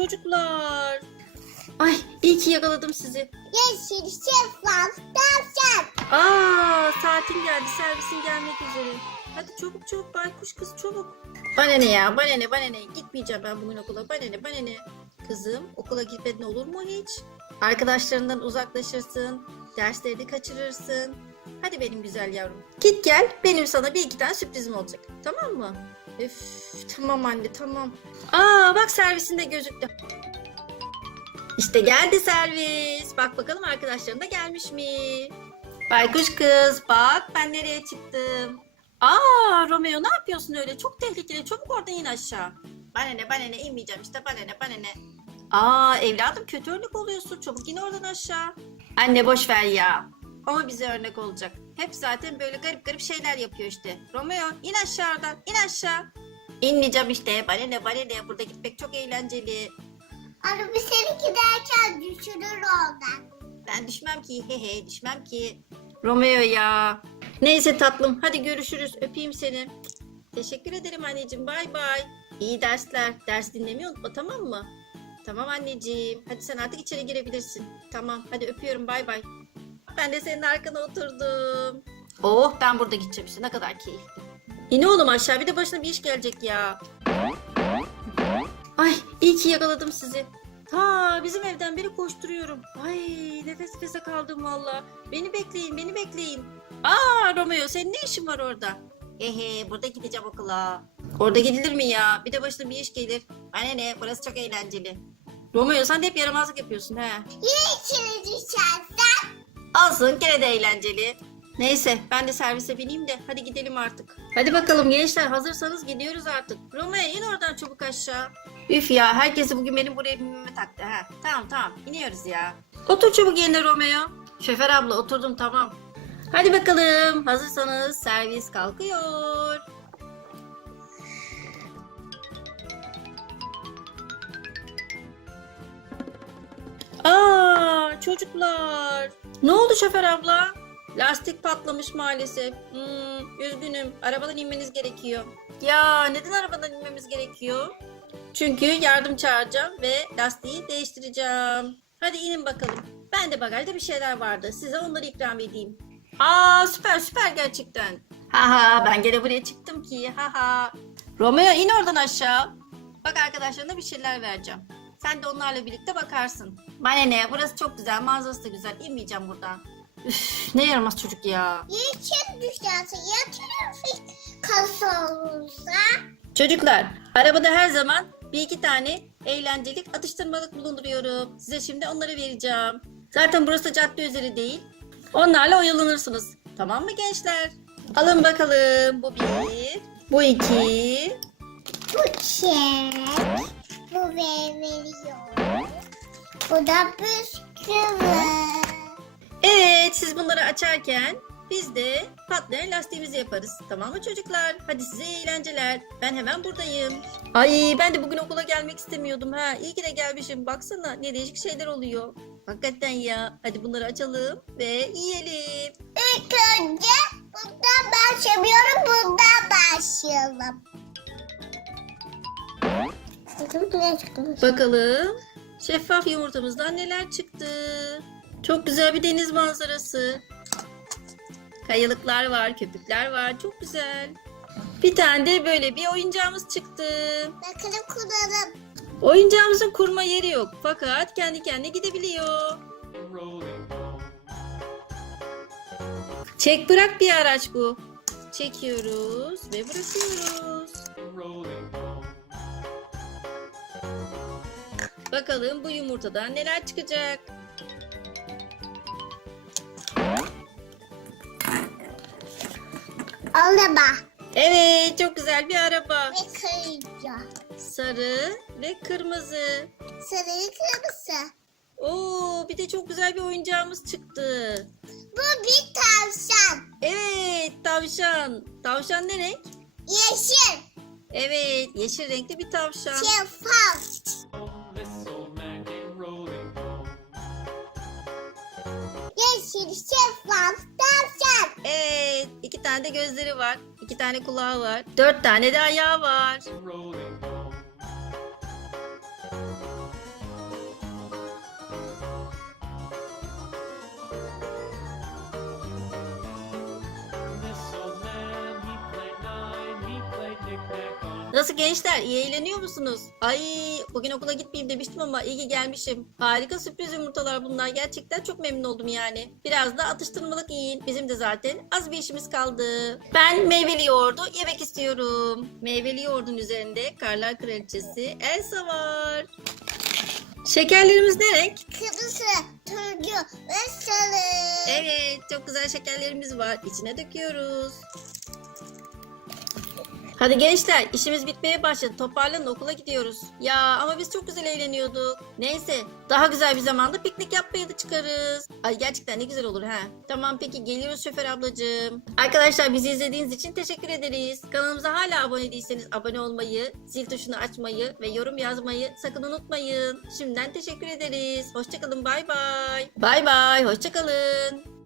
çocuklar. Ay iyi ki yakaladım sizi. Yeşil şeffaf tavşan. Aa saatin geldi servisin gelmek üzere. Hadi çabuk çabuk baykuş kız çabuk. Bana ne ya bana ne bana ne gitmeyeceğim ben bugün okula bana ne bana ne. Kızım okula gitmedin olur mu hiç? Arkadaşlarından uzaklaşırsın, derslerini kaçırırsın. Hadi benim güzel yavrum. Git gel benim sana bir iki tane sürprizim olacak. Tamam mı? Üf tamam anne tamam. Aa bak servisinde gözüktü. İşte geldi servis. Bak bakalım arkadaşların da gelmiş mi? Baykuş kız bak ben nereye çıktım. Aa Romeo ne yapıyorsun öyle? Çok tehlikeli. Çabuk oradan in aşağı. Bana ne bana ne inmeyeceğim işte bana ne bana ne. Aa evladım kötü örnek oluyorsun. Çabuk in oradan aşağı. Anne boş ver ya. Ama bize örnek olacak. Hep zaten böyle garip garip şeyler yapıyor işte. Romeo in aşağıdan in aşağı. İnmeyeceğim işte. Bana ne bana ne. Burada gitmek çok eğlenceli. Araba seni giderken düşürür oradan. Ben düşmem ki he he düşmem ki. Romeo ya. Neyse tatlım hadi görüşürüz öpeyim seni. Teşekkür ederim anneciğim bay bay. İyi dersler. Ders dinlemeyi unutma tamam mı? Tamam anneciğim. Hadi sen artık içeri girebilirsin. Tamam hadi öpüyorum bay bay. Ben de senin arkana oturdum. Oh ben burada gideceğim işte ne kadar keyifli. İn oğlum aşağı bir de başına bir iş gelecek ya. Ay iyi ki yakaladım sizi. Ta bizim evden beri koşturuyorum. Ay nefes nefese kaldım valla. Beni bekleyin beni bekleyin. Aa Romeo senin ne işin var orada? Ehe burada gideceğim okula. Orada gidilir mi ya? Bir de başına bir iş gelir. Anne ne burası çok eğlenceli. Romeo sen de hep yaramazlık yapıyorsun he. Ya içine düşersen? Olsun gene de eğlenceli. Neyse ben de servise bineyim de hadi gidelim artık. Hadi bakalım gençler hazırsanız gidiyoruz artık. Romeo in oradan çabuk aşağı. Üf ya herkesi bugün benim buraya binmeme taktı ha. Tamam tamam iniyoruz ya. Otur çabuk yerine Romeo. Şoför abla oturdum tamam. Hadi bakalım hazırsanız servis kalkıyor. Aa çocuklar. Ne oldu şoför abla? Lastik patlamış maalesef. Hmm, üzgünüm. Arabadan inmeniz gerekiyor. Ya neden arabadan inmemiz gerekiyor? Çünkü yardım çağıracağım ve lastiği değiştireceğim. Hadi inin bakalım. Ben de bagajda bir şeyler vardı. Size onları ikram edeyim. Aa süper süper gerçekten. Haha ben gene buraya çıktım ki. Haha. Romeo in oradan aşağı. Bak arkadaşlarına bir şeyler vereceğim. Sen de onlarla birlikte bakarsın. Bana ne burası çok güzel manzarası da güzel. İnmeyeceğim buradan. Üf, ne yaramaz çocuk ya. Ya içine düşerse yatırırsın kasalımıza. Çocuklar, arabada her zaman bir iki tane eğlencelik atıştırmalık bulunduruyorum. Size şimdi onları vereceğim. Zaten burası cadde üzeri değil. Onlarla oyalanırsınız. Tamam mı gençler? Alın bakalım. Bu bir, bu iki. Bu çek. Bu veriyor. Bu da bisküvi. Evet, siz bunları açarken biz de patlayan lastiğimizi yaparız. Tamam mı çocuklar? Hadi size iyi eğlenceler. Ben hemen buradayım. Ay ben de bugün okula gelmek istemiyordum ha. İyi ki de gelmişim. Baksana ne değişik şeyler oluyor. Hakikaten ya. Hadi bunları açalım ve yiyelim. İlk önce bundan başlamıyorum. Bundan başlayalım. Bakalım şeffaf yumurtamızdan neler çıktı. Çok güzel bir deniz manzarası. Kayalıklar var, köpükler var. Çok güzel. Bir tane de böyle bir oyuncağımız çıktı. Bakalım kullanalım. Oyuncağımızın kurma yeri yok fakat kendi kendine gidebiliyor. Çek bırak bir araç bu. Çekiyoruz ve bırakıyoruz. Bakalım bu yumurtadan neler çıkacak. Alama. Evet çok güzel bir araba. Ve kırıcı. Sarı ve kırmızı. Sarı kırmızı. Oo bir de çok güzel bir oyuncağımız çıktı. Bu bir tavşan. Evet tavşan. Tavşan ne renk? Yeşil. Evet yeşil renkli bir tavşan. Şeffaf. Yeşil şeffaf tavşan. Evet iki tane de gözleri var. iki tane kulağı var. Dört tane de ayağı var. Nasıl gençler? İyi eğleniyor musunuz? Ay bugün okula gitmeyeyim demiştim ama iyi ki gelmişim. Harika sürpriz yumurtalar bunlar. Gerçekten çok memnun oldum yani. Biraz da atıştırmalık yiyin. Bizim de zaten az bir işimiz kaldı. Ben meyveli yoğurdu yemek istiyorum. Meyveli yoğurdun üzerinde karlar kraliçesi Elsa var. Şekerlerimiz ne renk? Kırmızı, turuncu ve sarı. Evet, çok güzel şekerlerimiz var. İçine döküyoruz. Hadi gençler, işimiz bitmeye başladı. Toparlanın, okula gidiyoruz. Ya ama biz çok güzel eğleniyorduk. Neyse, daha güzel bir zamanda piknik yapmaya da çıkarız. Ay gerçekten ne güzel olur ha. Tamam peki, geliyoruz şoför ablacığım. Arkadaşlar bizi izlediğiniz için teşekkür ederiz. Kanalımıza hala abone değilseniz abone olmayı, zil tuşunu açmayı ve yorum yazmayı sakın unutmayın. Şimdiden teşekkür ederiz. Hoşçakalın, bay bay. Bay bay, hoşçakalın.